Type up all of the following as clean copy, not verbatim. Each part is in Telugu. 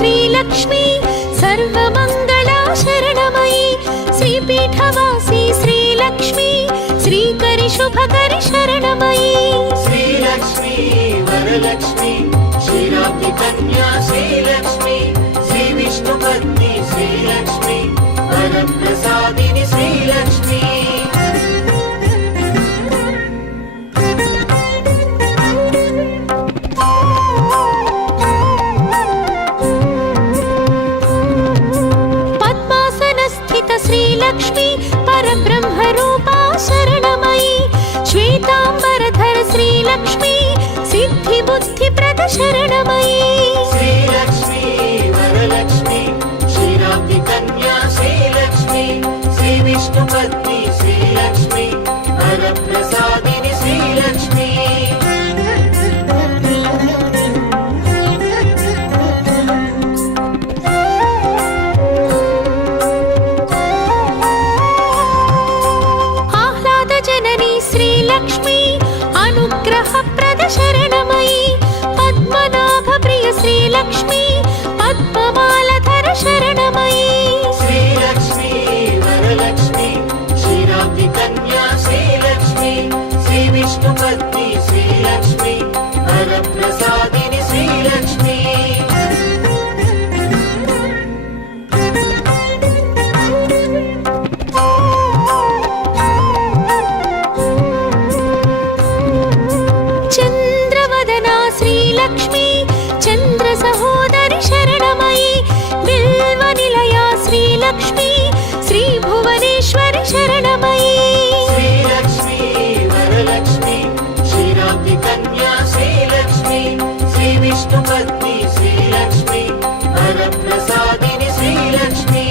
श्रीलक्ष्मी सर्वमंगला शरणमयी श्रीपीठवासी श्रीलक्ष्मी श्रीकरि शुभकरि शरणमयी श्रीलक्ष्मी वरलक्ष्मी क्षीराब्धि कन्या श्रीलक्ष्मी श्रीविष्णुपत्नी श्रीलक्ष्मी वरप्रसादिनी श्रीलक्ष्मी श्रीलक्ष्मी परब्रह्मरूपा शरणमयी श्वेतांबरधर श्रीलक्ष्मी सिद्धिबुद्धिप्रद शरणमयी श्रीलक्ष्मी वरलक्ष्मी क्षीराब्धि कन्या श्रीलक्ष्मी श्रीविष्णुपत्नी श्रीलक्ष्मी वरप्रसादिनी श्रीलक्ष्मी श्रीलक्ष्मी अनुग्रहप्रद शरणमयी पद्मनाभप्रिय श्रीलक्ष्मी पद्ममालधर शरणमयी श्रीलक्ष्मी वरलक्ष्मी क्षीराब्धि कन्या श्रीलक्ष्मी श्रीविष्णुपत्नी श्रीलक्ष्मी वरप्रसादिनी श्रीलक्ष्मी श्रीलक्ष्मी चंद्र सहोदरि शरणमयी बिल्वनिलया श्रीलक्ष्मी श्री भुवनेश्वरि शरणमयी श्रीलक्ष्मी वरलक्ष्मी क्षीराब्धि कन्या श्रीलक्ष्मी श्रीविष्णुपत्नी श्रीलक्ष्मी वरप्रसादिनी श्रीलक्ष्मी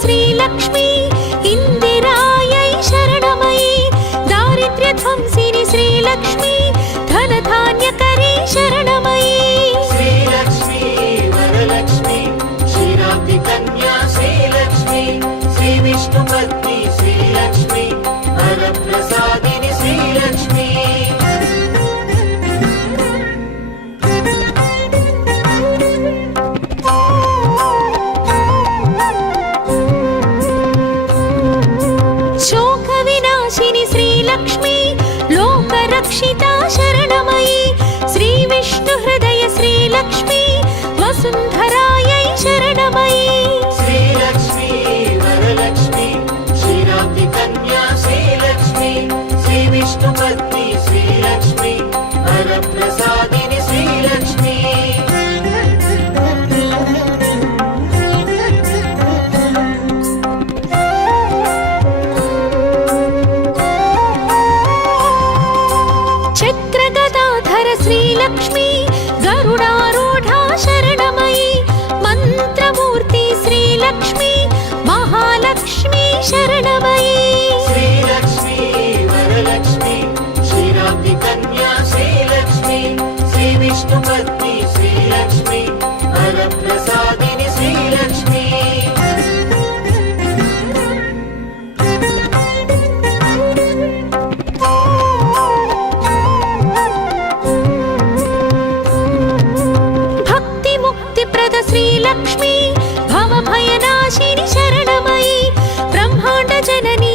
श्रीलक्ष्मी इंदिरायै शरणमयी दारिद्र्यध्वंसिनी श्रीलक्ष्मी धनधान्यकरी शरणमयी श्रीलक्ष्मी वरलक्ष्मी क्षीराब्धि कन्या श्रीलक्ष्मी श्रीविष्णुपत्नी श्रीलक्ष्मी वरप्रसादिनी श्रीलक्ष्मी श्रीलक्ष्मी लोकरक्षिता शरणमयी श्रीविष्णुहृदय श्रीलक्ष्मी वसुन्धरायै शरणमयी श्रीलक्ष्मी वरलक्ष्मी क्षीराब्धि कन्या श्रीलक्ष्मी श्रीविष्णुपत्नी श्रीलक्ष्मी वरप्रसादिनी श्रीलक्ष्मी श्रीलक्ष्मी गरुडारूढ़ा शरणमयी मंत्रमूर्ति श्रीलक्ष्मी महालक्ष्मी शरणमयी श्रीलक्ष्मी वरलक्ष्मी क्षीराब्धि कन्या श्रीलक्ष्मी श्रीविष्णुपत्नी श्रीलक्ष्मी वरप्रसादिनी श्रीलक्ष्मी श्रीलक्ष्मी भवभयनाशिनी शरणमयी ब्रह्मांड जननी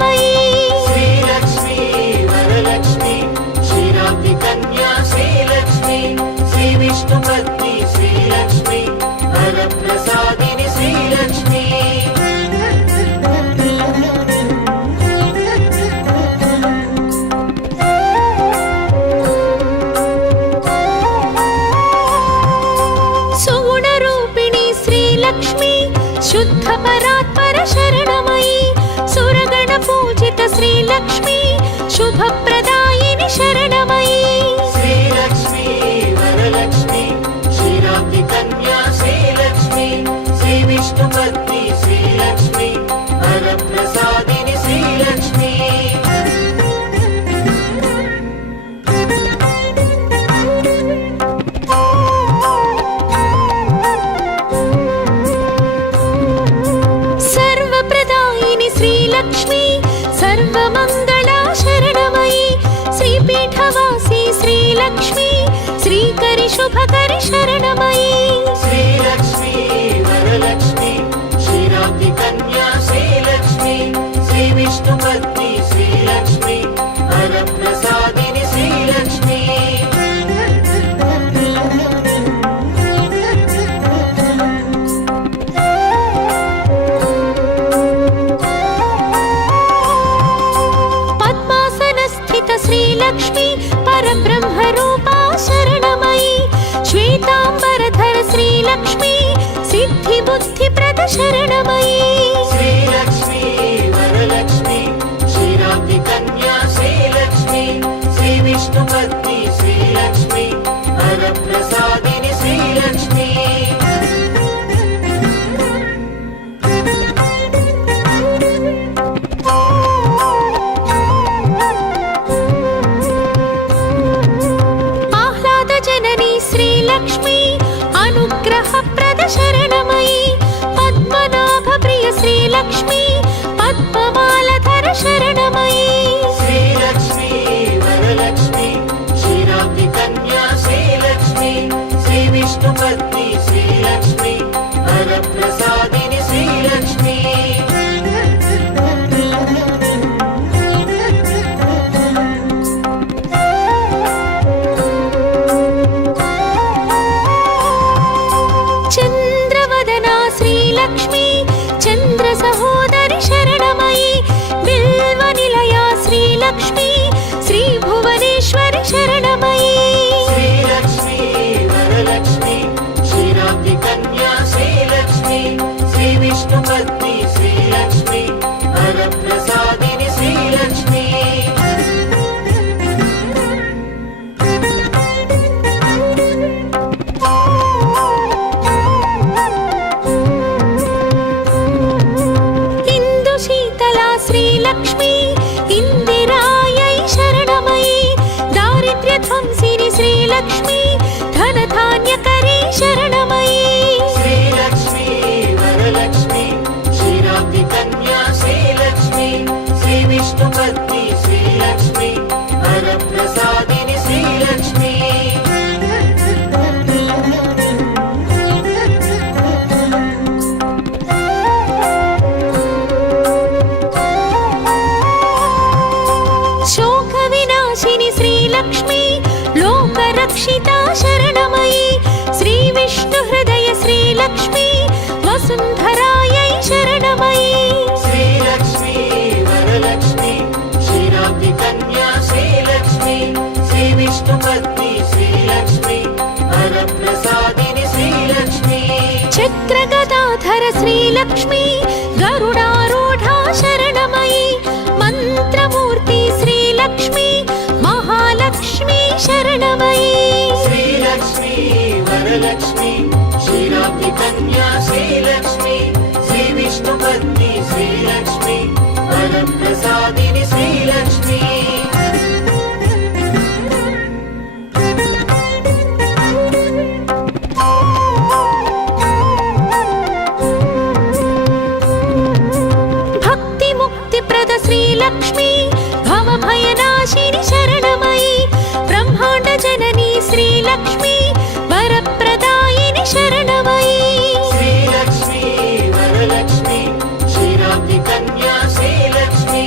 शरणमयी श्रीलक्ष्मी वरलक्ष्मी क्षीराब्धि कन्या श्रीलक्ष्मी श्रीविष्णुपत्नी श्रीलक्ष्मी वरप्रसादिनि श्रीलक्ष्मी सुगुणरूपिणी श्रीलक्ष्मी शुद्ध परात्पर शरणमयी सुरगणपूजित श्रीलक्ष्मी शुभप्रदायिनि शरणमयी श्रीलक्ष्मी वरलक्ष्मी क्षीराब्धि कन्या श्रीलक्ष्मी श्रीविष्णुपत्नी श्रीलक्ष्मी वरप्रसादिनि श्रीलक्ष्मी सर्वप्रदायिनि श्रीलक्ष्मी सर्वमङ्गला शरणमयी श्रीपीठवासी श्रीलक्ष्मी श्रीकरि शुभकरि शरणमयी श्रीलक्ष्मी वरलक्ष्मी क्षीराब्धि कन्या श्रीलक्ष्मी श्रीविष्णुपत्नी श्रीलक्ष्मी वरप्रसादिनि श्रीलक्ष्मी पद्मासनस्थित श्रीलक्ष्मी परब्रह्मरूपा शरणमयी श्वेताम्बरधर श्रीलक्ष्मी सिद्धिबुद्धिप्रद शरणमयी श्रीलक्ष्मी वरलक्ष्मी क्षीराब्धि कन्या श्रीलक्ष्मी श्रीविष्णुपत्नी श्रीलक्ष्मी वरप्रसादिनि श्रीलक्ष्मी आह्लादजननी श्रीलक्ष्मी अनुग्रहप्रद शरणमयी पद्मनाभप्रिय श्रीलक्ष्मी पद्ममालधर शरणमयी श्रीलक्ष्मी वरलक्ष्मी क्षीराब्धि कन्या श्रीलक्ष्मी श्रीविष्णुपत्नी श्रीलक्ष्मी वरप्रसादिनि श्रीलक्ष्मी चन्द्रवदना श्रीलक्ष्मी चन्द्रसहोदरि शरणमयी बिल्वनिलया श्रीलक्ष्मी श्रीभुवनेश्वरि शरणमयी श्रीलक्ष्मी वरलक्ष्मी क्षीराब्धि कन्या श्रीलक्ष्मी श्रीविष्णुपत्नी श्रीलक्ष्मी वरप्रसादिनि श्रीलक्ष्मी इन्दुशीतला श्रीलक्ष्मी इन्दिरायै शरणमयी दारिद्र्यध्वंसिनि श्रीलक्ष्मी धनधान्यकरी शरणमयी श्रीलक्ष्मी वरलक्ष्मी क्षीराब्धि कन्या श्रीलक्ष्मी श्रीविष्णुपत्नी श्रीलक्ष्मी वरप्रसादिनि श्रीलक्ष्मी शोकविनाशिनि श्रीलक्ष्मी लोकरक्षिता शरणमयी श्रीविष्णुहृदय श्रीलक्ष्मी वसुन्धरायै शरणमयी श्रीलक्ष्मी वरलक्ष्मी क्षीराब्धि कन्या श्रीलक्ष्मी श्रीविष्णुपत्नी श्रीलक्ष्मी वरप्रसादिनि श्रीलक्ष्मी चक्रगदाधर श्रीलक्ष्मी गरुडारूढा शरणमयी मन्त्रमूर्ति श्रीलक्ष्मी महालक्ष्मी शरणमयी श्रीलक्ष्मी वरलक्ष्मी क्षीराब्धि कन्या श्रीलक्ष्मी श्रीविष्णुपत्नी श्रीलक्ष्मी वरप्रसादिनि श्रीलक्ष्मी भक्तिमुक्तिप्रद श्रीलक्ष्मी भवभयनाशिनि शरणमयी ब्रह्माण्डजननी श्रीलक्ष्मी वरप्रदायिनि शरणमयी श्रीलक्ष्मी वरलक्ष्मी क्षीराब्धि कन्या श्रीलक्ष्मी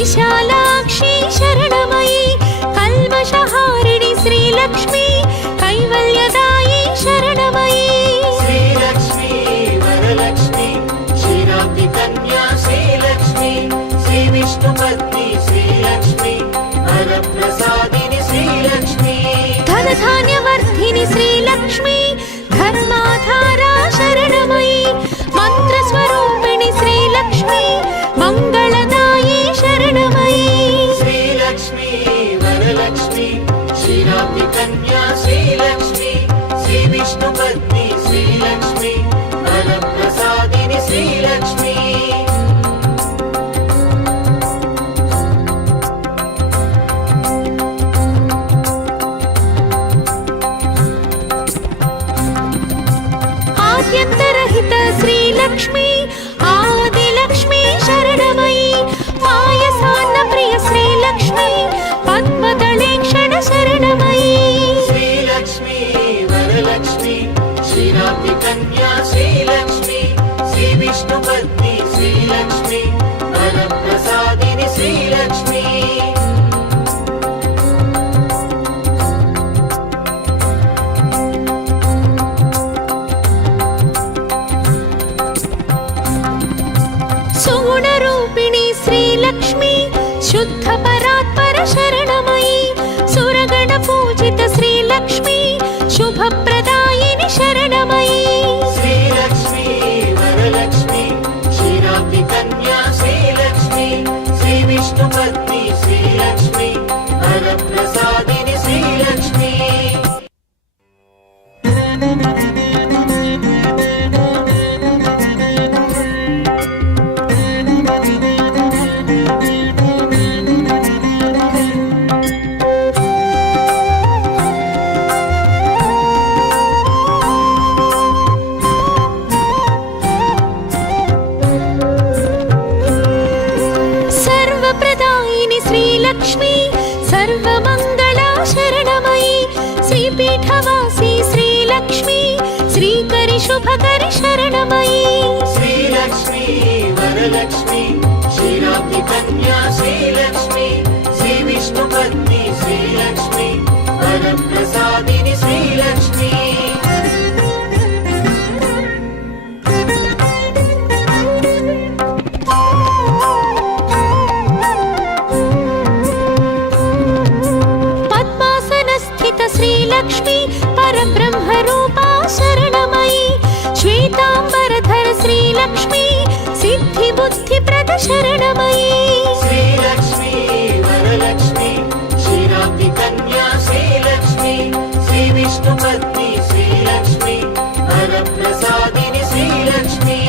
విశాలాక్షి శరణమయి కల్మషహారిణి శ్రీలక్ష్మి కైవల్యదాయి శరణమయి శ్రీలక్ష్మి వరలక్ష్మి క్షీరాబ్ది కన్యా శ్రీలక్ష్మి శ్రీ విష్ణుపత్ని శ్రీలక్ష్మి వరప్రసాదిని శ్రీలక్ష్మి ధనధాన్యవర్ధిని శ్రీలక్ష్మి ధర్మాధారా శరణమయి మంత్రస్వరూపిణి శ్రీలక్ష్మి మంగళదాయి శరణమయి శ్రీలక్ష్మి వరలక్ష్మి క్షీరాబ్ది కన్యా శ్రీలక్ష్మి శ్రీ విష్ణుపత్ని శ్రీలక్ష్మి వరప్రసాదిని శ్రీలక్ష్మి ఆద్యంతరహిత శ్రీలక్ష్మి ఆదిలక్ష్మి శరణమయి పాయసాన్న ప్రియ శ్రీలక్ష్మి పద్మదళేక్షణ శరణమయి శ్రీలక్ష్మి వరలక్ష్మి క్షీరాబ్ది కన్యా శ్రీలక్ష్మి శ్రీ విష్ణుపత్ని శ్రీలక్ష్మి వరప్రసాదిని శ్రీలక్ష్మి సుగుణరూపిణి శ్రీలక్ష్మి శుద్ధ పరాత్పర శరణమయి సురగణ పూజిత శ్రీలక్ష్మి శుభప్రదాయిని శరణమయి శ్రీలక్ష్మి వరలక్ష్మి క్షీరాబ్ది కన్యా శ్రీలక్ష్మి శ్రీ విష్ణుపత్ని శ్రీలక్ష్మి వరప్రసాదిని శ్రీలక్ష్మి సర్వప్రదాయిని శ్రీలక్ష్మి సర్వమంగళా శరణమయి శ్రీపీఠవాసి శ్రీలక్ష్మి శ్రీకరి శుభకరి శరణమయి శ్రీలక్ష్మి వరలక్ష్మి క్షీరాబ్ది కన్యా శ్రీలక్ష్మి శ్రీ విష్ణుపత్ని శ్రీలక్ష్మి వరప్రసాదిని శ్రీలక్ష్మి పద్మాసనస్థిత శ్రీలక్ష్మి పరబ్రహ్మరూపా శరణమయి శ్వేతాంబరధర శ్రీలక్ష్మి సిద్ధి బుద్ధిప్రద శరణమయి శ్రీలక్ష్మి వరలక్ష్మి క్షీరాబ్ది కన్యా శ్రీలక్ష్మి శ్రీ విష్ణుపత్ని శ్రీలక్ష్మి వరప్రసాదిని శ్రీలక్ష్మి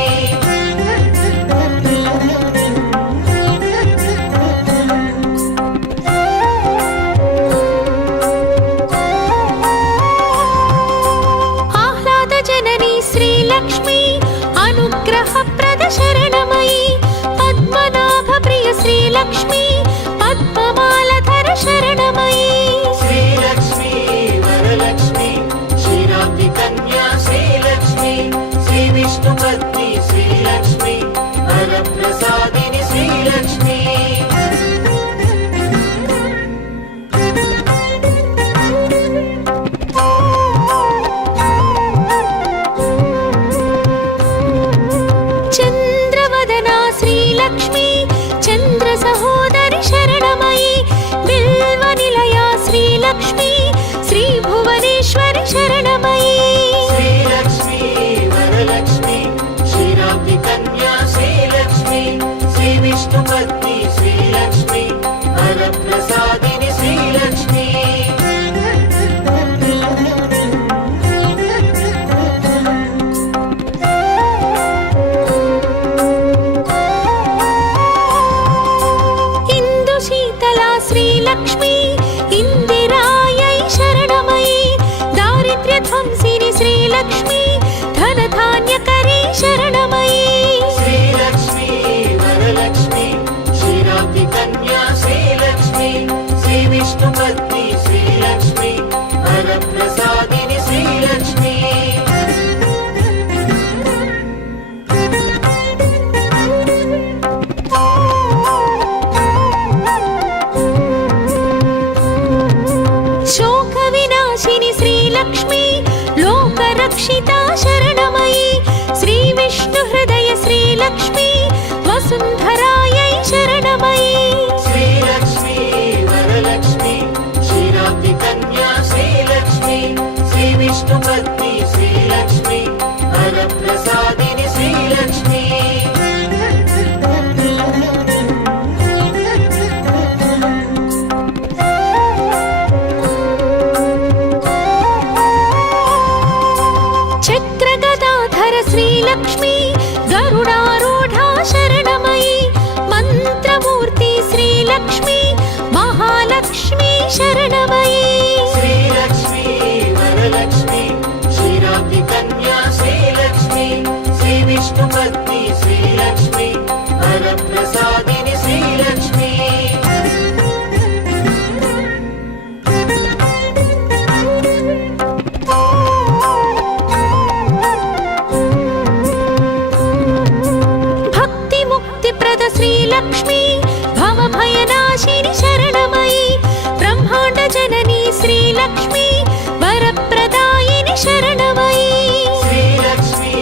ఆహ్లాద జనని శ్రీలక్ష్మి అనుగ్రహప్రద శరణమయి పద్మనాభ ప్రియ శ్రీలక్ష్మి పద్మమాలధర శరణమయి శ్రీలక్ష్మి వరలక్ష్మి క్షీరాబ్ది కన్యా శ్రీలక్ష్మి శ్రీ విష్ణుపత్ని శ్రీలక్ష్మి వరప్రసాదిని శ్రీలక్ష్మి చంద్రవదనా శ్రీలక్ష్మి చంద్ర సహోదరి శరణమయి బిల్వ నిలయా శ్రీలక్ష్మి శ్రీ భువనేశ్వరి శరణమయి శ్రీలక్ష్మి వరలక్ష్మి క్షీరాబ్ది కన్యా శ్రీలక్ష్మి శ్రీ విష్ణుపత్ని శ్రీలక్ష్మి వరప్రసాదిని శ్రీలక్ష్మి रक्षिता शरणमयी श्रीविष्णुहृदय श्रीलक्ष्मी वसुन्धरायै शरणमयी श्रीलक्ष्मी वरलक्ष्मी क्षीराब्धिकन्या श्रीलक्ष्मी श्रीविष्णुपत्नी श्रीलक्ष्मी वरप्रसादिनि श्रीलक्ष्मी चक्रगदाधर श्रीलक्ष्मी गरुडारूढा शरणमयी मन्त्रमूर्ति श्रीलक्ष्मी महालक्ष्मी शरणमयी श्रीलक्ष्मी वरलक्ष्मी क्षीराब्धिकन्या श्रीलक्ष्मी श्रीविष्णुपत्नी श्रीलक्ष्मी वरप्रसादिनि श्रीलक्ष्मी भक्तिमुक्तिप्रद श्रीलक्ष्मी भवभयनाशिनि शरणमयी ब्रह्माण्डजननी श्रीलक्ष्मी वरप्रदायिनि शरणमयी श्रीलक्ष्मी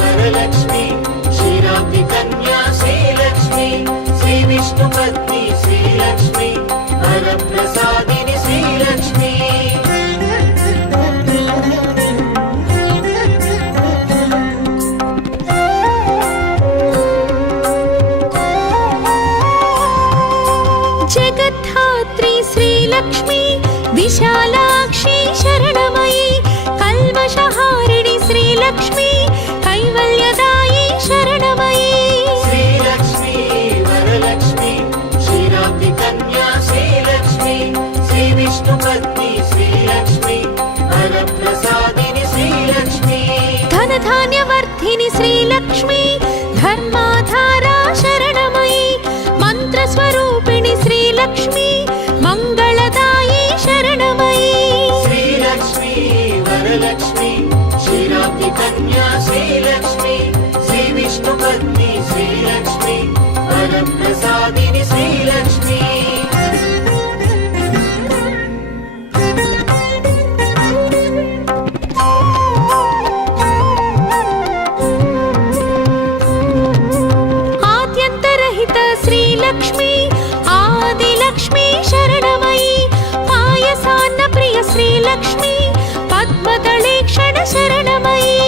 वरलक्ष्मी क्षीराब्धिकन्या श्रीलक्ष्मी श्रीविष्णुपत्नी श्रीलक्ष्मी वरप्रसादिनि श्रीलक्ष्मी जगद्धात्री श्रीलक्ष्मी विशालाक्षी शरणमयी कल्मषहारिणि श्रीलक्ष्मी कैवल्यदायी शरणमयी श्रीलक्ष्मी वरलक्ष्मी क्षीराब्धिकन्या श्रीलक्ष्मी श्रीविष्णुपत्नी श्रीलक्ष्मी वरप्रसादिनि श्रीलक्ष्मी धनधान्यवर्धिनि श्रीलक्ष्मी धर्माधारा शरणमयी मन्त्रस्वरूपिणि श्रीलक्ष्मी मङ्गलदायी शरणमयी श्रीलक्ष्मी वरलक्ष्मी क्षीराब्धिकन्या श्रीलक्ष्मी श्रीविष्णुपत्नी श्रीलक्ष्मी वरप्रसादिनि श्रीलक्ष्मी आद्यन्तरहित श्रीलक्ष्मी आदिलक्ष्मी शरणमयी पायसान्नप्रिय श्रीलक्ष्मी पद्मदलेक्षण शरणमयी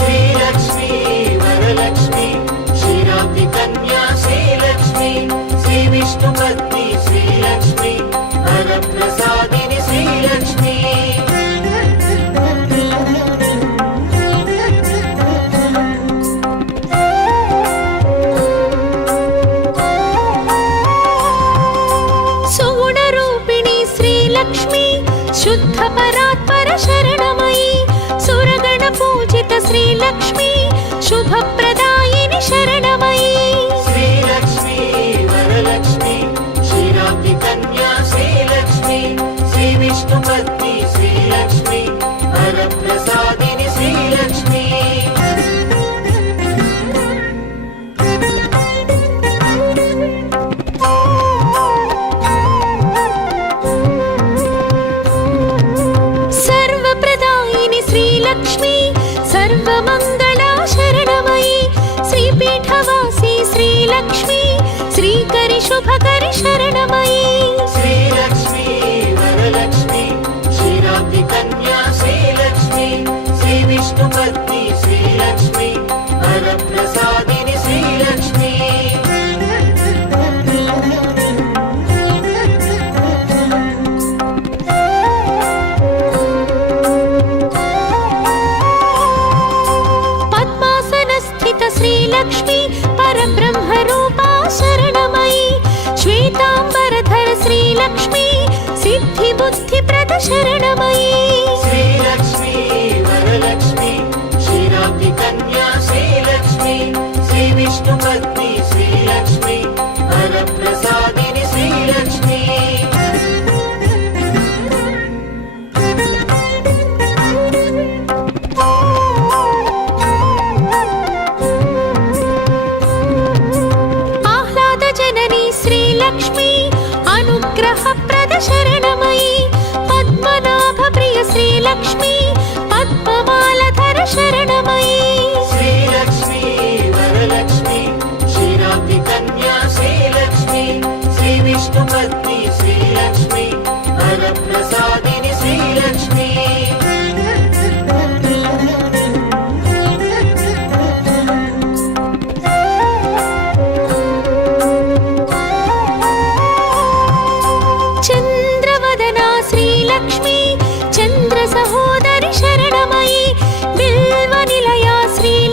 श्रीलक्ष्मी वरलक्ष्मी क्षीराब्धिकन्या श्रीलक्ष्मी श्रीविष्णुपत्नी श्रीलक्ष्मी वरप्रसादिनि श्रीलक्ष्मी सुगुणरूपिणी श्रीलक्ष्मी शुद्धपरात्पर शरणमयी सुरगणपूजित श्रीलक्ष्मी शुभप्रदायिनि शरणमयी श्रीलक्ष्मी वरलक्ष्मी क्षीराब्धिकन्या श्रीलक्ष्मी श्रीविष्णुपत्नी श्रीलक्ष्मी वरप्रसादिनि श्रीलक्ष्मी सर्वप्रदायिनि श्रीलक्ष्मी सर्वमङ्गला शरणमयी श्रीपीठवासी श्रीलक्ष्मी श्रीकरि शुभकरि शरणमयी श्रीलक्ष्मी वरलक्ष्मी क्षीराब्धिकन्या श्रीलक्ष्मी श्रीविष्णुपत्नी श्रीलक्ष्मी वरप्रसादिनि श्रीलक्ष्मी पद्मासनस्थित श्रीलक्ष्मी परब्रह्मरूपा शरणमयी श्वेताम्बरधर श्रीलक्ष्मी सिद्धिबुद्धिप्रद शरणमयी श्रीलक्ष्मी वरलक्ष्मी क्षीराब्धिकन्या श्रीलक्ष्मी श्रीविष्णुपत्नी श्रीलक्ष्मी वरप्रसादिनि श्रीलक्ष्मी शरणमयी पद्मनाभप्रिय श्रीलक्ष्मी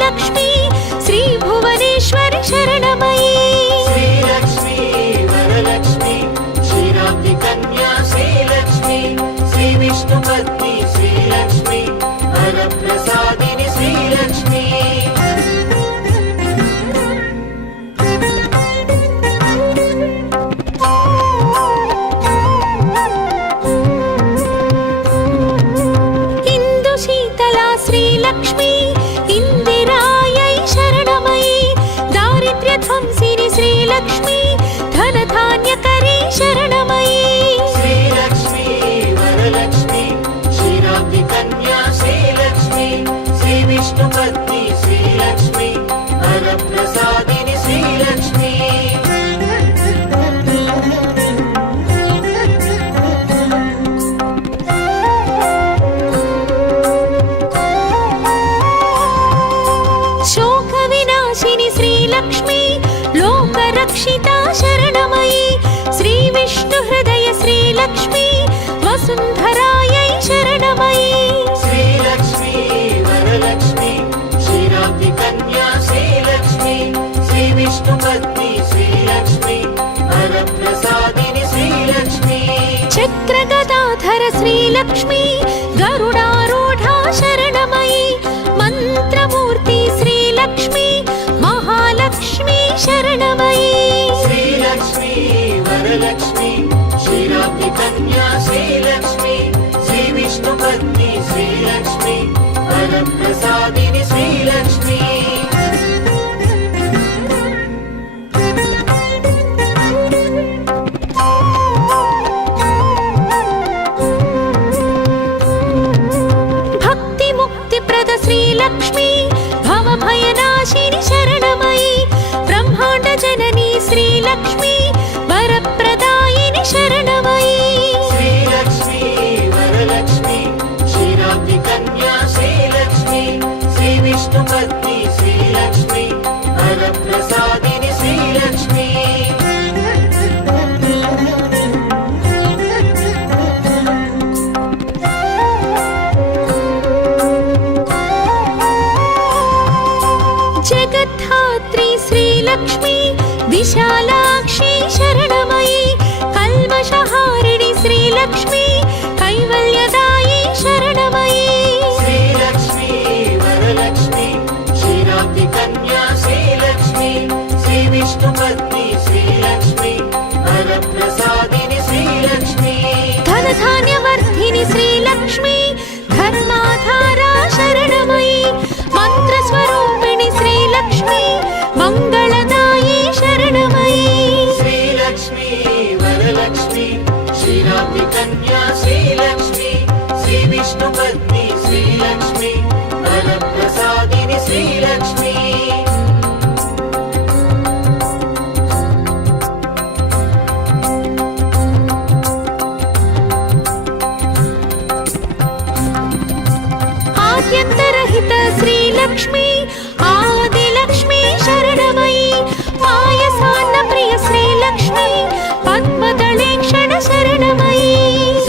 श्रीलक्ष्मी श्रीभुवनेश्वरि शरणमयी श्रीलक्ष्मी वरलक्ष्मी क्षीराब्धि कन्या श्रीलक्ष्मी श्रीविष्णुपत्नी श्रीलक्ष्मी वरप्रसादिनि श्रीलक्ष्मी श्रीलक्ष्मी इंदिरायै शरणमयी दारिद्र्यध्वंसिनि श्रीलक्ष्मी धनधान्यकरी शरणमयी श्रीलक्ष्मी वरलक्ष्मी क्षीराब्धि कन्या श्रीलक्ष्मी श्रीविष्णुपत्नी श्रीलक्ष्मी वरप्रसादिनि श्रीलक्ष्मी श्रीलक्ष्मी लोकरक्षिता शरणमयी श्रीविष्णुहृदय श्रीलक्ष्मी वसुन्धरायै शरणमयी श्रीलक्ष्मी वरलक्ष्मी क्षीराब्धि कन्या श्रीलक्ष्मी श्रीविष्णुपत्नी श्रीलक्ष्मी वरप्रसादिनि श्रीलक्ष्मी चक्रगदाधर श्रीलक्ष्मी गरुडारूढा शरणमयी मन्त्रमूर्ति श्रीलक्ष्मी महालक्ष्मी शरणमयी श्रीलक्ष्मी वरलक्ष्मी क्षीराब्धि कन्या श्रीलक्ष्मी श्रीविष्णुपत्नी श्रीलक्ष्मी वरप्रसादिनि श्रीलक्ष्मी भक्तिमुक्तिप्रद श्रीलक्ष्मी भवभयनाशिनि शरणमयी ब्रह्माण्डजननी श्रीलक्ष्मी वरप्रदायिनि शरणमयी श्रीलक्ष्मी वरलक्ष्मी क्षीराब्धि कन्या श्रीलक्ष्मी श्रीविष्णुपत्नी श्रीलक्ष्मी वरप्रसादिनि श्रीलक्ष्मी जगद्धात्री श्रीलक्ष्मी विशालाक्षी शरणमयी कल्मषहारिणि श्रीलक्ष्मी कैवल्यदायी शरणमयी श्रीलक्ष्मी वरलक्ष्मी क्षीराब्धि कन्या श्रीलक्ष्मी श्रीविष्णुपत्नी श्रीलक्ष्मी वरप्रसादिनि श्रीलक्ष्मी धनधान्यवर्धिनि श्रीलक्ष्मी धर्माधारा शरणमयी मन्त्रस्वरूपिणि श्रीलक्ष्मी मङ्गलदायी शरणमयी श्रीलक्ष्मी वरलक्ष्मी क्षीराब्धि कन्या श्रीलक्ष्मी श्रीविष्णुपत्नी श्रीलक्ष्मी वरप्रसादिनि श्रीलक्ष्मी आद्यन्तरहित श्रीलक्ष्मी आदिलक्ष्मी शरणमयी पायसान्नप्रिय श्रीलक्ष्मी पद्मदलेक्षण शरणमयी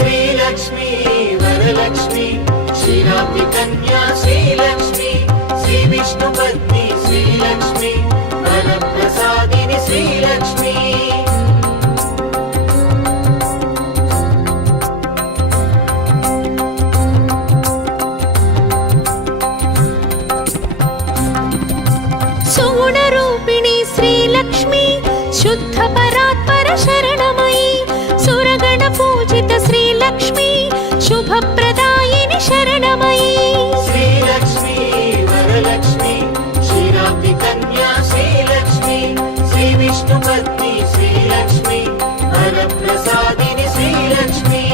श्रीलक्ष्मी वरलक्ष्मी क्षीराब्धि कन्या श्रीलक्ष्मी श्रीविष्णुपत्नी श्रीलक्ष्मी वरप्रसादिनि श्रीलक्ष्मी सुगुणरूपिणी श्रीलक्ष्मी शुद्धपरात्पर शरणमयी सुरगणपूजित श्रीलक्ष्मी शुभप्रदायिनि शरणमयी श्रीलक्ष्मी वरलक्ष्मी क्षीराब्धि कन्या श्रीलक्ष्मी श्रीविष्णुपत्नी श्रीलक्ष्मी वरप्रसादिनि श्रीलक्ष्मी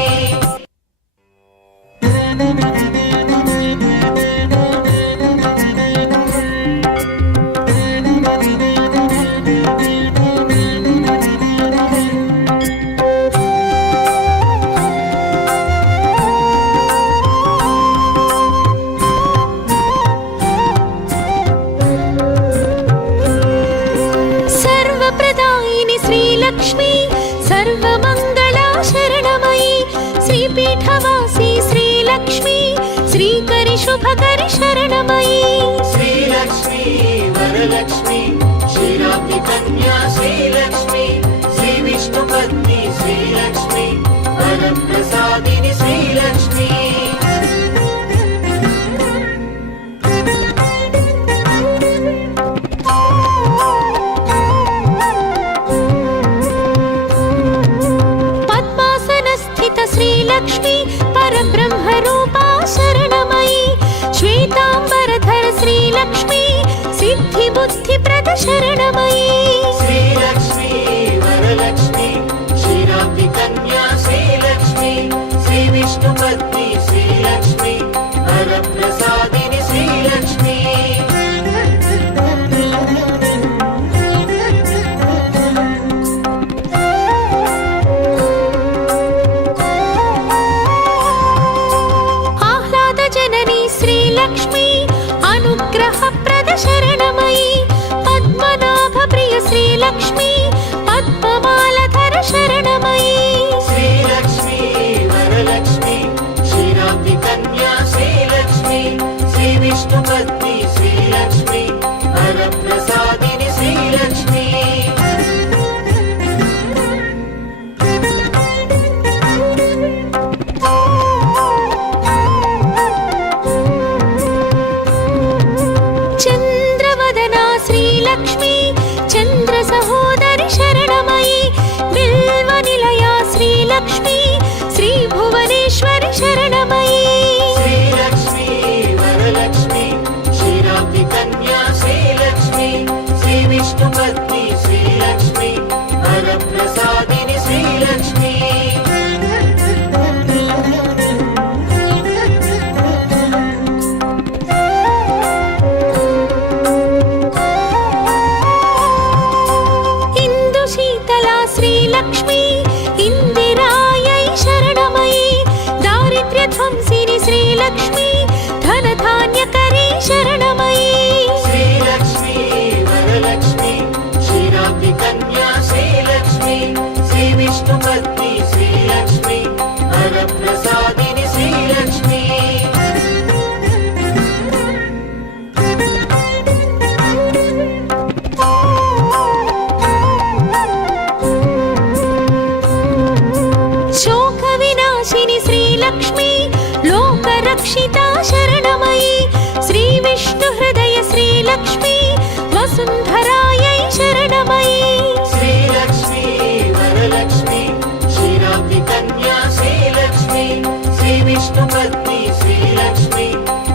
श्रीलक्ष्मी सर्वमङ्गला शरणमयी श्रीपीठवासी श्रीलक्ष्मी श्रीकरि शुभकरि शरणमयी श्रीलक्ष्मी శ్రీలక్ష్మి సిద్ధిబుద్ధిప్రద శరణమయీ శ్రీలక్ష్మీ వరలక్ష్మి క్షీరాబ్ది కన్యా శ్రీలక్ష్మి శ్రీ విష్ణుపత్ని శ్రీలక్ష్మి వరప్రసాదిని శ్రీలక్ష్మి ఆహ్లాద జనని శ్రీలక్ష్మి అనుగ్రహప్రద శరణమయీ పద్మనాభ ప్రియ శ్రీలక్ష్మి పద్మమాలధర శరణమయీ శ్రీలక్ష్మీ వరలక్ష్మి క్షీరాబ్ది కన్యా శ్రీలక్ష్మి శ్రీ విష్ణుపత్ని శ్రీలక్ష్మి వరప్రసాదిని శ్రీలక్ష్మి చంద్రవదనా శ్రీలక్ష్మి చంద్ర సహోదరి శరణమయీ బిల్వ నిలయా శ్రీలక్ష్మి శ్రీ భువనేశ్వరి శరణమయీ శ్రీలక్ష్మీ వరలక్ష్మి క్షీరాబ్ది కన్యా శ్రీలక్ష్మి శ్రీ విష్ణుపత్ని శ్రీలక్ష్మి వరప్రసాదిని శ్రీలక్ష్మి ఇందు శీతలా శ్రీలక్ష్మి ఇందిరాయై శరణమయీ దారిద్ర్య ధ్వంసిని శ్రీలక్ష్మి ధనధాన్యకరీ శరణమయీ శ్రీలక్ష్మీ వరలక్ష్మి క్షీరాబ్ది కన్యా శ్రీలక్ష్మి శ్రీ విష్ణుపత్ని శ్రీలక్ష్మి వరప్రసాదిని శ్రీలక్ష్మి శోక వినాశిని శ్రీలక్ష్మి లోకరక్షితా శరణమయీ శ్రీ విష్ణు హృదయ శ్రీలక్ష్మి వసుంధరాయై శరణమయీ శ్రీలక్ష్మీ వరలక్ష్మి క్షీరాబ్ది కన్యా శ్రీలక్ష్మి శ్రీ విష్ణుపత్ని శ్రీలక్ష్మి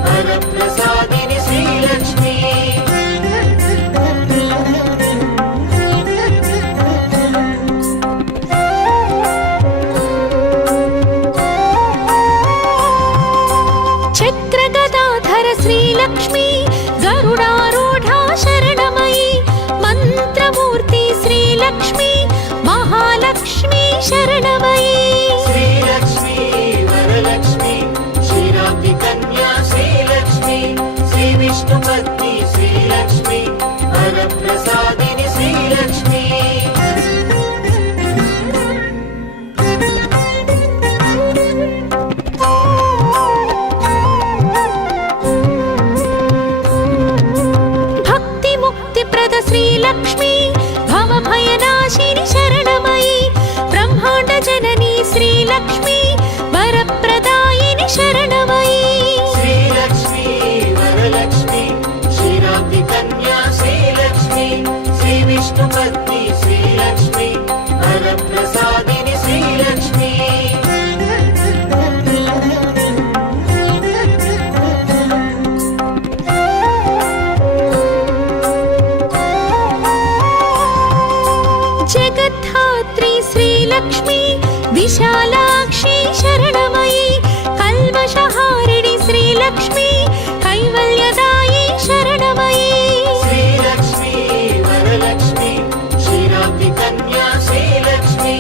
వరప్రసాదిని శ్రీలక్ష్మి చక్రగదాధర శ్రీలక్ష్మి గరుడారూఢా శరణమయీ మంత్రమూర్తి శ్రీలక్ష్మి మహాలక్ష్మి శరణమయీ శ్రీలక్ష్మీ వరలక్ష్మి క్షీరాబ్ది కన్యా శ్రీలక్ష్మి శ్రీ విష్ణుపత్ని శ్రీలక్ష్మి వరప్రసాదిని శ్రీలక్ష్మి భక్తి ముక్తిప్రద శ్రీలక్ష్మి భవభయనాశిని శరణమయీ బ్రహ్మాండ జననీ శ్రీలక్ష్మి వరప్రదాయిని శరణమయీ శ్రీలక్ష్మీ వరలక్ష్మి క్షీరాబ్ది కన్యా శ్రీలక్ష్మి శ్రీ విష్ణుపత్ని శ్రీలక్ష్మి వరప్రసాదిని శ్రీలక్ష్మి జగద్ధాత్రి శ్రీలక్ష్మి విశాలాక్షి శరణమయీ కల్మషహారిణి శ్రీలక్ష్మి కైవల్యదాయి శరణమయీ శ్రీలక్ష్మీ వరలక్ష్మి క్షీరాబ్ది కన్యా శ్రీలక్ష్మి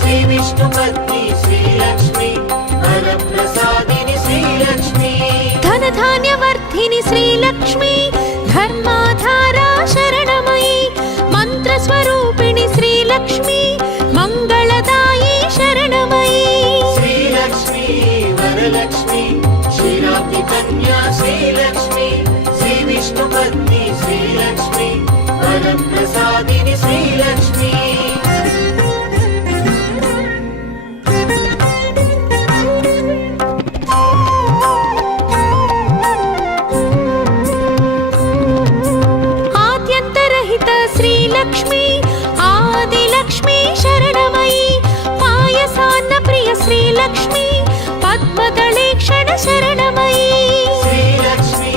శ్రీ విష్ణుపత్ని శ్రీలక్ష్మి వరప్రసాదిని శ్రీలక్ష్మి ధనధాన్యవర్ధిని శ్రీలక్ష్మి ధర్మాధారా శరణమయీ మంత్రస్వరూపిణి శ్రీలక్ష్మి మంగళదాయి శరణమయీ శ్రీలక్ష్మీ వరలక్ష్మి క్షీరాబ్ది కన్యా శ్రీలక్ష్మి శ్రీ విష్ణుపత్ని శ్రీలక్ష్మి వరప్రసాదిని శ్రీలక్ష్మి ఆద్యంతరహిత శ్రీలక్ష్మి ఆదిలక్ష్మి శరణమయీ పాయసాన్న ప్రియ శ్రీలక్ష్మి పద్మదళేక్షణ శరణమయీ శ్రీలక్ష్మీ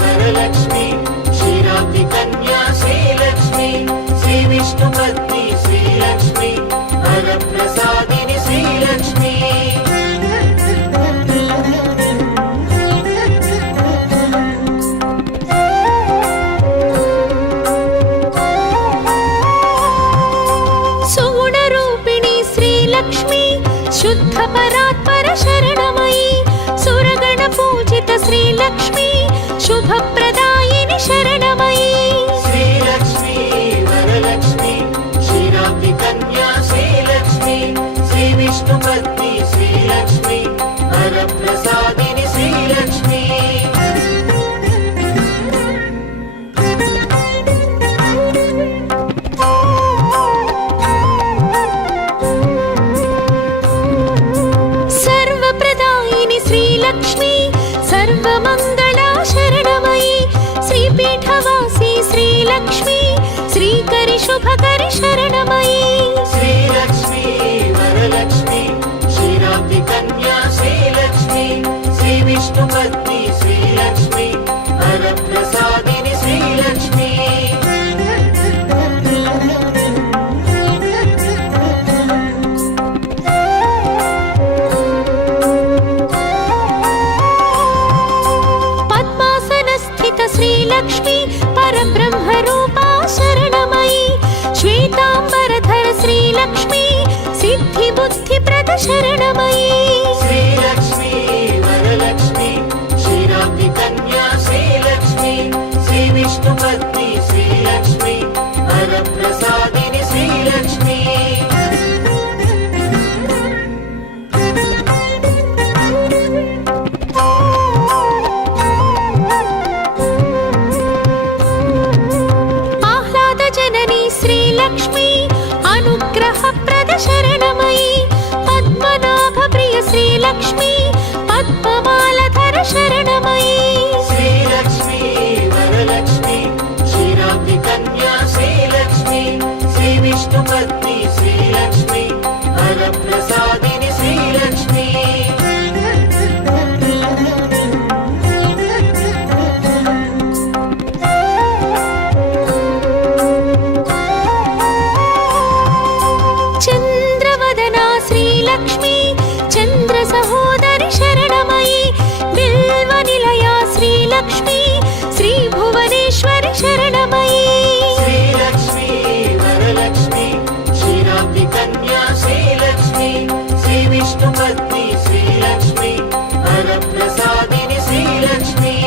వరలక్ష్మి शुभकरि शरणमयी श्रीलक्ष्मी वरलक्ष्मी क्षीराब्धि कन्या श्रीलक्ष्मी श्रीविष्णुपत्नी श्रीलक्ष्मी वरप्रसादिनि श्रीलक्ष्मी श्रीलक्ष्मी परब्रह्मरूपा शरणमयी श्वेताम्बरधर श्रीलक्ष्मी सिद्धिबुद्धिप्रद शरणमयी श्रीलक्ष्मी वरलक्ष्मी क्षीराब्धि कन्या श्रीलक्ष्मी श्रीविष्णुपत्नी श्रीलक्ष्मी वरप्रसादिनि श्रीलक्ष्मी श्रीलक्ष्मी अनुग्रहप्रद शरणमयी पद्मनाभप्रिय श्रीलक्ष्मी पद्ममालधर शरणमयी श्रीलक्ष्मी वरलक्ष्मी क्षीराब्धि कन्या श्रीलक्ष्मी श्रीविष्णुपत्नी श्रीलक्ष्मी वरप्रसादिनि श्रीलक्ष्मी श्रीलक्ष्मी चंद्र सहोदरि शरणमयी बिल्वनिलया श्रीलक्ष्मी श्री भुवनेश्वरि शरणमयी श्रीलक्ष्मी वरलक्ष्मी क्षीराब्धि कन्या श्रीलक्ष्मी श्रीविष्णुपत्नी श्रीलक्ष्मी वरप्रसादिनि श्रीलक्ष्मी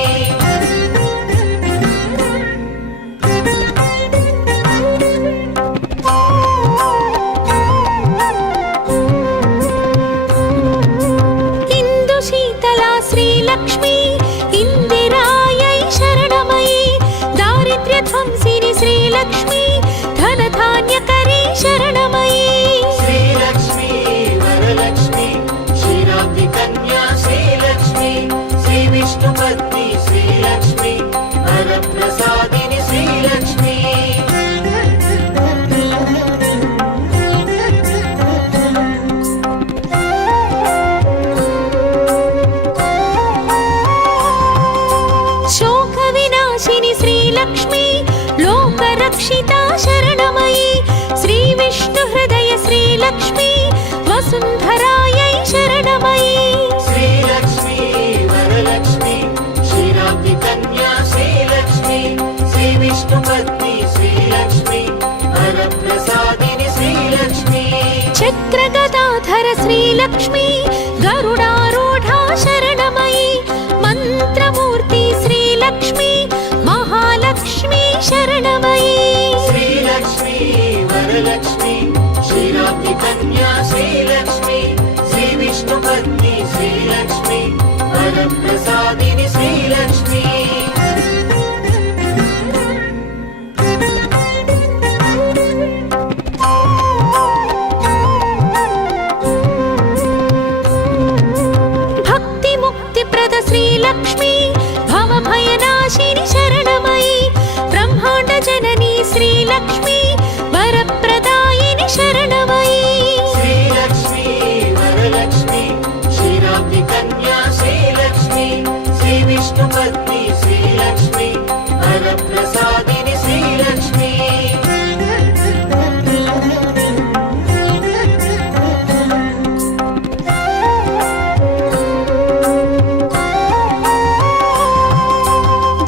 श्रीलक्ष्मी इंदिरायै शरणमयी दारिद्र्यध्वंसिनि श्रीलक्ष्मी धनधान्यकरी शरणमयी श्रीलक्ष्मी वरलक्ष्मी क्षीराब्धि कन्या श्रीलक्ष्मी श्रीविष्णुपत्नी श्रीलक्ष्मी वरप्रसादिनि श्रीलक्ष्मी श्रीलक्ष्मी लोकरक्षिता शरणमयी श्रीविष्णुहृदय श्रीलक्ष्मी वसुन्धरायै शरणमयी श्रीलक्ष्मी वरलक्ष्मी क्षीराब्धि कन्या श्रीलक्ष्मी श्रीविष्णुपत्नी श्रीलक्ष्मी वरप्रसादिनि श्रीलक्ष्मी चक्रगदाधर श्रीलक्ष्मी गरुडारूढा शरणमयी मन्त्रमूर्ति श्रीलक्ष्मी महालक्ष्मी शरणमयी श्रीलक्ष्मी वरलक्ष्मी क्षीराब्धि कन्या श्रीलक्ष्मी श्रीविष्णुपत्नी श्रीलक्ष्मी वरप्रसादिनि श्रीलक्ष्मी भक्तिमुक्तिप्रद श्रीलक्ष्मी भवभयनाशिनि शरणमयी ब्रह्माण्ड जननी श्रीलक्ष्मी वरप्रदायिनि शरणमयी श्रीलक्ष्मी वरलक्ष्मी क्षीराब्धि कन्या श्रीलक्ष्मी श्रीविष्णुपत्नी श्रीलक्ष्मी वरप्रसादिनि श्रीलक्ष्मी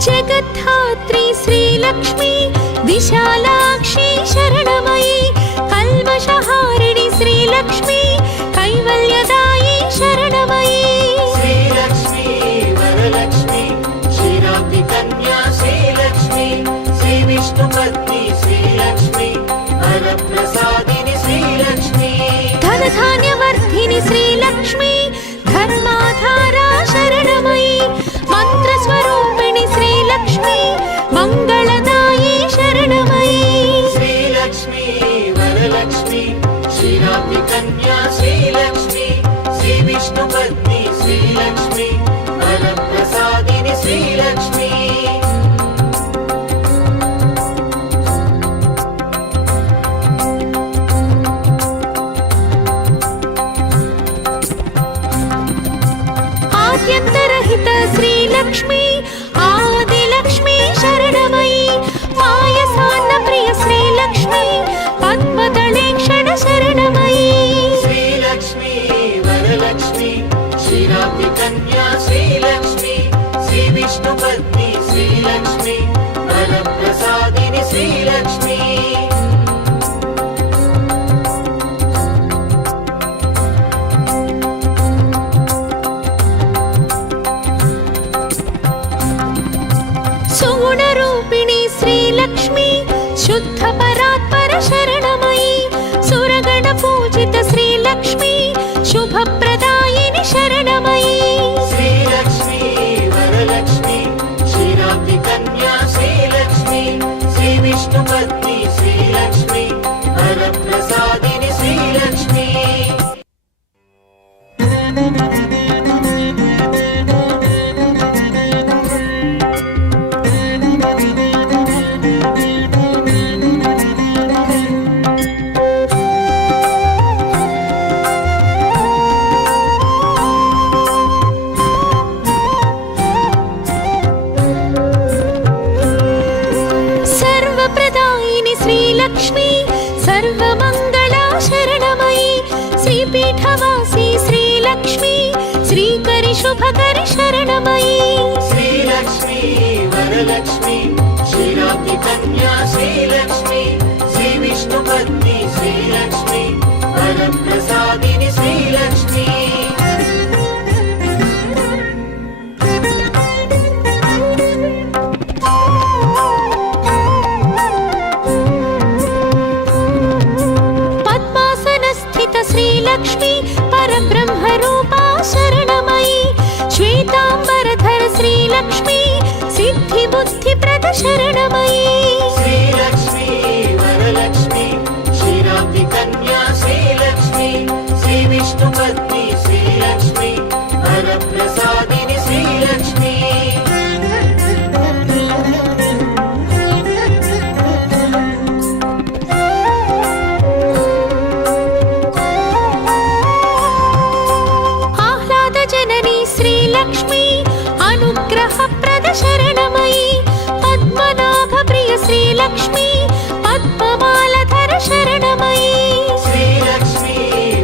जगद्धात्री श्रीलक्ष्मी विशालाक्षी शरणमयी कल्मषहारिणि श्रीलक्ष्मी कैवल्यदायी शरणमयी श्रीलक्ष्मी वरलक्ष्मी क्षीराब्धि कन्या श्रीलक्ष्मी श्रीविष्णुपत्नी श्रीलक्ष्मी वरप्रसादिनि श्रीलक्ष्मी धनधान्यवर्धिनि श्रीलक्ष्मी धर्माधारा शरणमयी मन्त्रस्वरूपिणि श्रीलक्ष्मी मङ्गलदायी शरणमयी श्रीलक्ष्मी वरलक्ष्मी क्षीराब्धि कन्या श्रीलक्ष्मी श्रीविष्णुपत्नी श्रीलक्ष्मी वरप्रसादिनि श्रीलक्ष्मी शुद्ध परात्पर शरणमयी सुरगण पूजित श्रीलक्ष्मी शुभप्रदायिनि शरणमयी श्रीलक्ष्मी वरलक्ष्मी क्षीराब्धि कन्या श्रीलक्ष्मी श्रीविष्णुपत्नी श्रीलक्ष्मी वरप्रसादिनि श्रीलक्ष्मी श्रीलक्ष्मी सर्वमङ्गला शरणमयी श्रीपीठवासी श्रीलक्ष्मी श्रीकरि शुभकरि शरणमयी श्रीलक्ष्मी वरलक्ष्मी क्षीराब्धि कन्या श्रीलक्ष्मी श्रीविष्णुपत्नी श्रीलक्ष्मी वरप्रसादिनि श्रीलक्ष्मी श्रीलक्ष्मी परब्रह्मरूपा शरणमयी श्वेताम्बरधर श्रीलक्ष्मी सिद्धिबुद्धिप्रद शरणमयी श्रीलक्ष्मी वरलक्ष्मी क्षीराब्धि कन्या श्रीलक्ष्मी श्रीविष्णुपत्नी श्रीलक्ष्मी वरप्रसादिनि श्रीलक्ष्मी श्रीलक्ष्मी अनुग्रहप्रद शरणमयी पद्मनाभप्रिय श्रीलक्ष्मी पद्ममालधर शरणमयी श्रीलक्ष्मी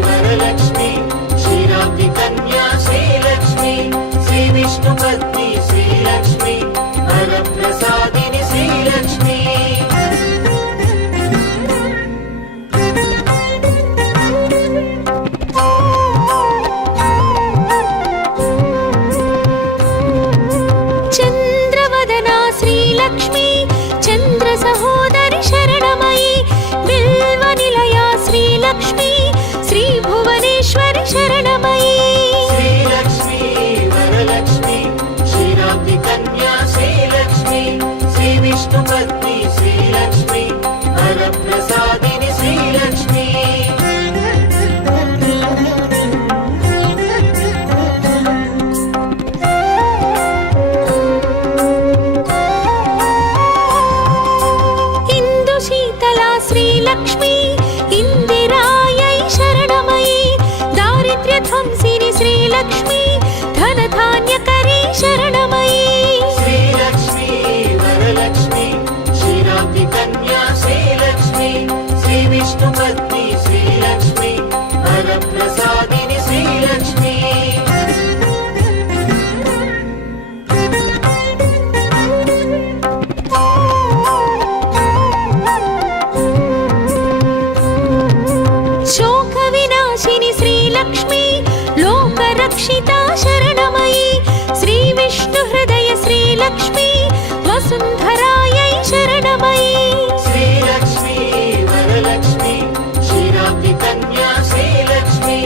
वरलक्ष्मी क्षीराब्धि कन्या श्रीलक्ष्मी श्रीविष्णुपत्नी श्रीलक्ष्मी वरप्रसादिनि श्रीलक्ष्मी श्रीलक्ष्मी चंद्र सहोदरि शरणमयी बिल्वनिलया श्रीलक्ष्मी श्री भुवनेश्वरि शरणमयी श्रीलक्ष्मी वरलक्ष्मी क्षीराब्धि कन्या श्रीलक्ष्मी श्रीविष्णुपत्नी श्रीलक्ष्मी वरप्रसादिनि श्रीलक्ष्मी श्रीलक्ष्मी इंदिरायै शरणमयी दारिद्र्यध्वंसिनि श्रीलक्ष्मी धनधान्यकरी शरणमयी श्रीलक्ष्मी वरलक्ष्मी क्षीराब्धि कन्या श्रीलक्ष्मी श्रीविष्णुपत्नी श्रीलक्ष्मी वरप्रसादिनि श्रीलक्ष्मी श्रीलक्ष्मी लोकरक्षिता शरणमयी श्रीविष्णुहृदय श्रीलक्ष्मी वसुन्धरायै शरणमयी श्रीलक्ष्मी वरलक्ष्मी क्षीराब्धि कन्या श्रीलक्ष्मी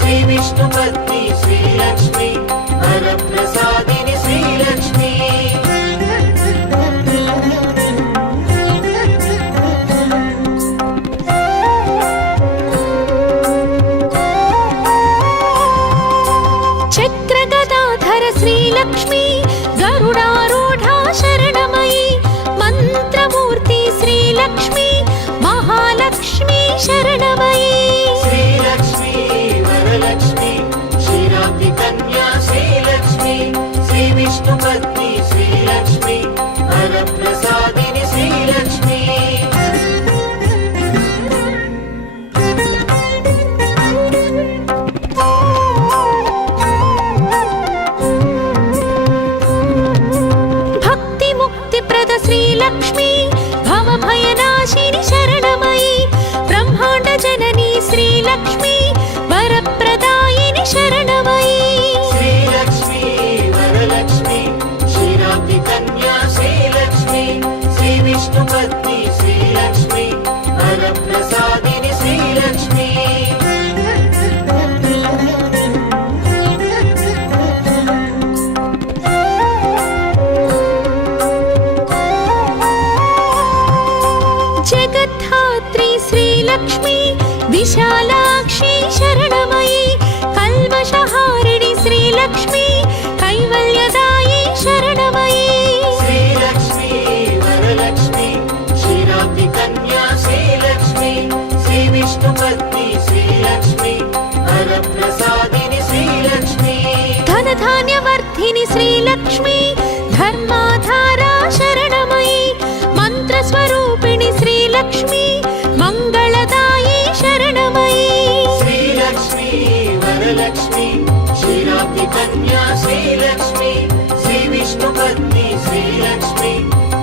श्रीविष्णुपत्नी श्रीलक्ष्मी वरप्रसादिनि श्रीलक्ष्मी श्रीलक्ष्मी गरुडारूढा शरणमयी मन्त्रमूर्ति श्रीलक्ष्मी महालक्ष्मी शरणमयी श्रीलक्ष्मी वरलक्ष्मी क्षीराब्धि कन्या श्रीलक्ष्मी श्रीविष्णुपत्नी श्रीलक्ष्मी वरप्रसादिनि श्रीलक्ष्मी श्रीलक्ष्मी भवभयनाशिनि शरणमयी ब्रह्माण्ड जननी विशालाक्षी शरणमयी कल्मषहारिणि श्रीलक्ष्मी कैवल्यदायी शरणमयी श्रीलक्ष्मी वरलक्ष्मी क्षीराब्धि कन्या श्रीलक्ष्मी श्रीविष्णुपत्नी श्रीलक्ष्मी वरप्रसादिनि श्रीलक्ष्मी धनधान्यवर्धिनि श्रीलक्ष्मी धर्माधारा शरणमयी मन्त्रस्वरूपिणि श्रीलक्ष्मी मङ्गलदायी शरणमयी श्रीलक्ष्मी वरलक्ष्मी क्षीराब्धि कन्या श्रीलक्ष्मी श्रीविष्णुपत्नी श्रीलक्ष्मी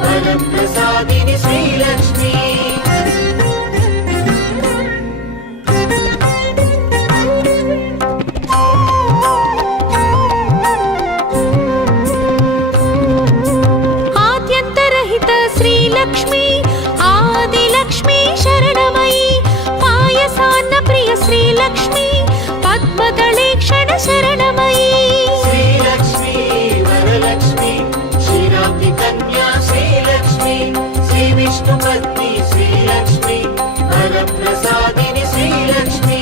वरप्रसादिनि श्रीलक्ष्मी आद्यन्तरहित श्रीलक्ष्मी आदिलक्ष्मी शरणमयी पायसान्नप्रिय श्रीलक्ष्मी पद्मदलेक्षण शरणमयी श्रीलक्ष्मी वरलक्ष्मी क्षीराब्धि कन्या श्रीलक्ष्मी श्रीविष्णुपत्नी श्रीलक्ष्मी वरप्रसादिनि श्रीलक्ष्मी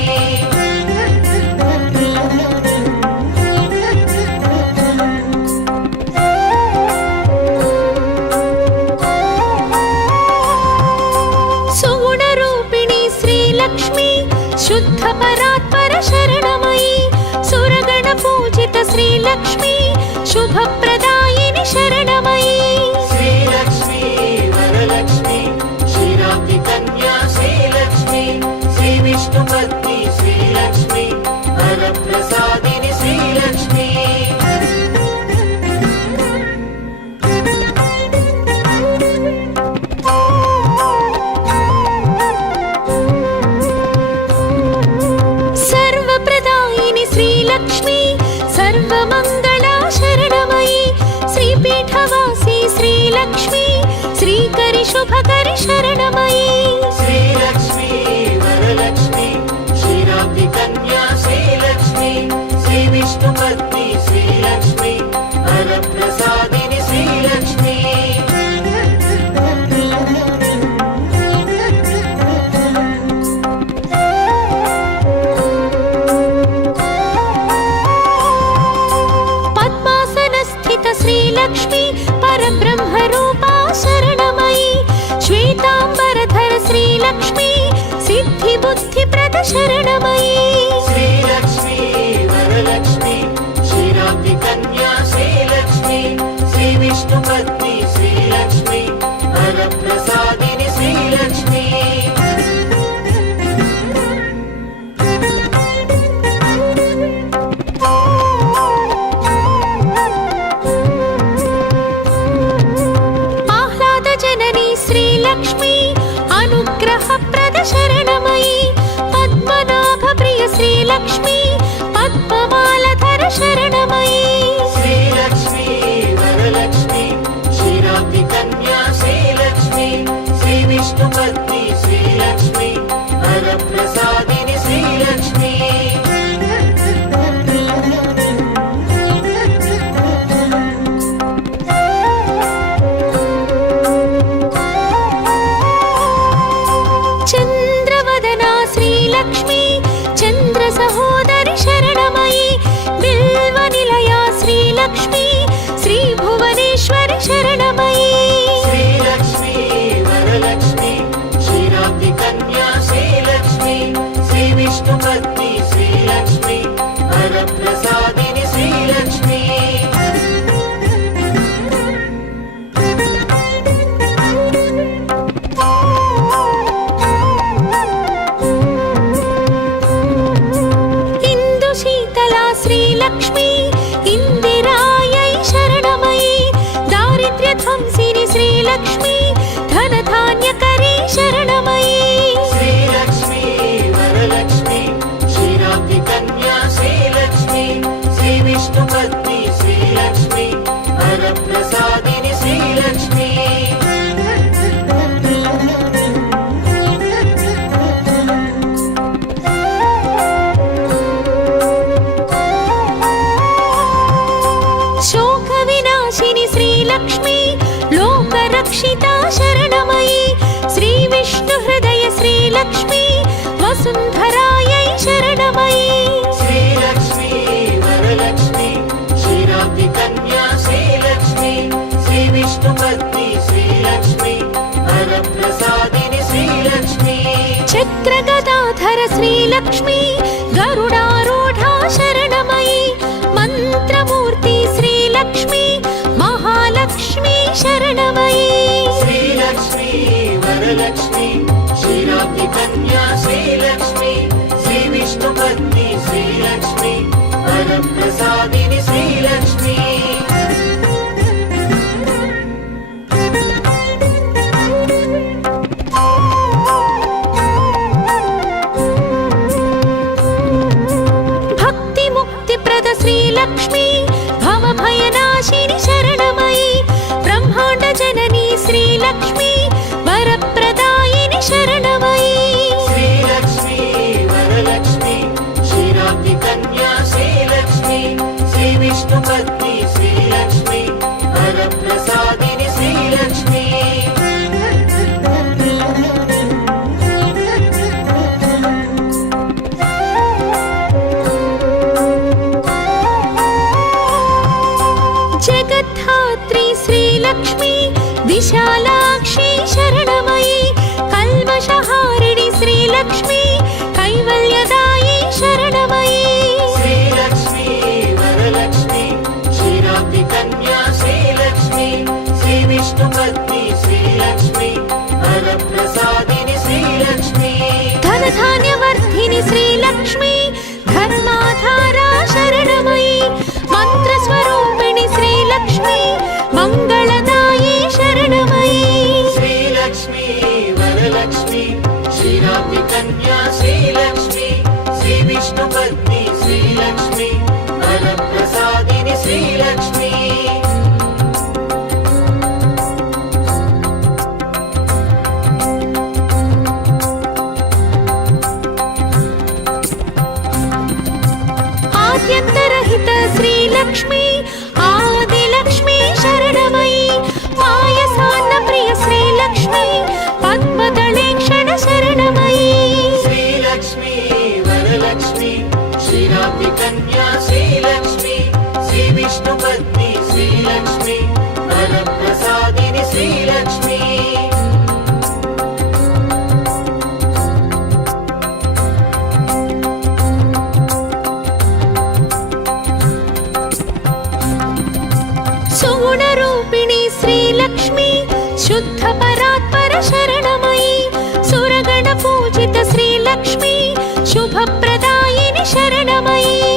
सुगुणरूपिणी श्रीलक्ष्मी शुद्धपरात्पर शरणमयी सुरगणपूजित श्रीलक्ष्मी शुभप्रदायिनि शरणमयी श्रीलक्ष्मी वरलक्ष्मी क्षीराब्धि कन्या श्रीलक्ष्मी श्रीविष्णुपत्नी श्रीलक्ष्मी वरप्रसादिनि श्रीलक्ष्मी सर्वप्रदायिनि श्रीलक्ष्मी सर्वमङ्गला शरणमयी श्रीपीठवासी श्रीलक्ष्मी श्रीकरि शुभकरि शरणमयी श्रीलक्ष्मी वरलक्ष्मी क्षीराब्धि कन्या श्रीलक्ष्मी श्रीविष्णुपत्नी श्रीलक्ष्मी वरप्रसादिनि श्रीलक्ष्मी पद्मासनस्थित श्रीलक्ष्मी परब्रह्मरूपा शरणमयी श्वेताम्बरधर श्रीलक्ष्मी सिद्धिबुद्धिप्रद शरणमयी श्रीलक्ष्मी वरलक्ष्मी क्षीराब्धि कन्या श्रीलक्ष्मी श्रीविष्णुपत्नी श्रीलक्ष्मी वरप्रसादिनि श्रीलक्ष्मी आह्लादजननी श्रीलक्ष्मी अनुग्रहप्रद शरणमयी पद्मनाभप्रिय श्रीलक्ष्मी पद्ममालधर शरणमयी श्रीलक्ष्मी वरलक्ष्मी क्षीराब्धि कन्या श्रीलक्ष्मी श्रीविष्णुपत्नी श्रीलक्ष्मी वरप्रसादिनि श्रीलक्ष्मी चन्द्रवदना श्रीलक्ष्मी चन्द्रसहोदरि शरणमयी बिल्वनिलया श्रीलक्ष्मी श्रीभुवनेश्वरि शरणमयी श्रीलक्ष्मी वरलक्ष्मी क्षीराब्धि कन्या श्रीलक्ष्मी श्रीविष्णुपत्नी श्रीलक्ष्मी वरप्रसादिनि श्रीलक्ष्मी इन्दुशीतला श्रीलक्ष्मी इन्दिरायै शरणमयी दारिद्र्यध्वंसिनि श्रीलक्ष्मी धनधान्यकरी शरणमयी श्रीलक्ष्मी वरलक्ष्मी क्षीराब्धि कन्या श्रीलक्ष्मी श्रीविष्णुपत्नी श्रीलक्ष्मी वरप्रसादिनि श्रीलक्ष्मी रक्षिता शरणमयी श्री विष्णु हृदय श्री लक्ष्मी वसुंधरा श्रीलक्ष्मी गरुडारूढा शरणमयी मन्त्रमूर्ति श्रीलक्ष्मी महालक्ष्मी शरणमयी श्रीलक्ष्मी वरलक्ष्मी क्षीराब्धि कन्या श्रीलक्ष्मी श्रीविष्णुपत्नी श्रीलक्ष्मी वरप्रसादिनि श्रीलक्ष्मी भक्तिमुक्तिप्रद श्रीलक्ष्मी भवभयनाशिनि शरणमयी ब्रह्माण्डजननी श्रीलक्ष्मी वरप्रदायिनि शरणमयी श्रीलक्ष्मी वरलक्ष्मी क्षीराब्धि कन्या श्रीलक्ष्मी श्रीविष्णुपत्नी श्रीलक्ष्मी वरप्रसादिनि श्रीलक्ष्मी जगद्धात्री श्रीलक्ष्मी विशालाक्षी शरणमयी कल्मषहारिणि श्रीलक्ष्मी कैवल्यदायी शरणमयी श्रीलक्ष्मी वरलक्ष्मी क्षीराब्धि कन्या श्रीलक्ष्मी श्रीविष्णुपत्नी श्रीलक्ष्मी वरप्रसादिनि श्रीलक्ष्मी धनधान्यवर्धिनि श्रीलक्ष्मी धर्माधारा शरणमयी मन्त्रस्वरूपिणि श्रीलक्ष्मी मङ्गलदायी शरणमयी श्रीलक्ष्मी वरलक्ष्मी क्षीराब्धि कन्या श्रीलक्ष्मी श्रीविष्णुपत्नी श्रीलक्ष्मी वरप्रसादिनि श्रीलक्ष्मी आद्यन्तरहित श्रीलक्ष्मी आदिलक्ष्मी शरणमयी पायसान्नप्रिय श्रीलक्ष्मी पद्मदलेक्षण शरणमयी श्रीलक्ष्मी वरलक्ष्मी क्षीराब्धि कन्या श्रीलक्ष्मी श्रीविष्णुपत्नी श्रीलक्ष्मी वरप्रसादिनि श्रीलक्ष्मी सुगुणरूपिणी श्रीलक्ष्मी शुद्धपरात्पर शरणमयी सुरगणपूजित श्रीलक्ष्मी शुभप्रदायिनि शरणमयी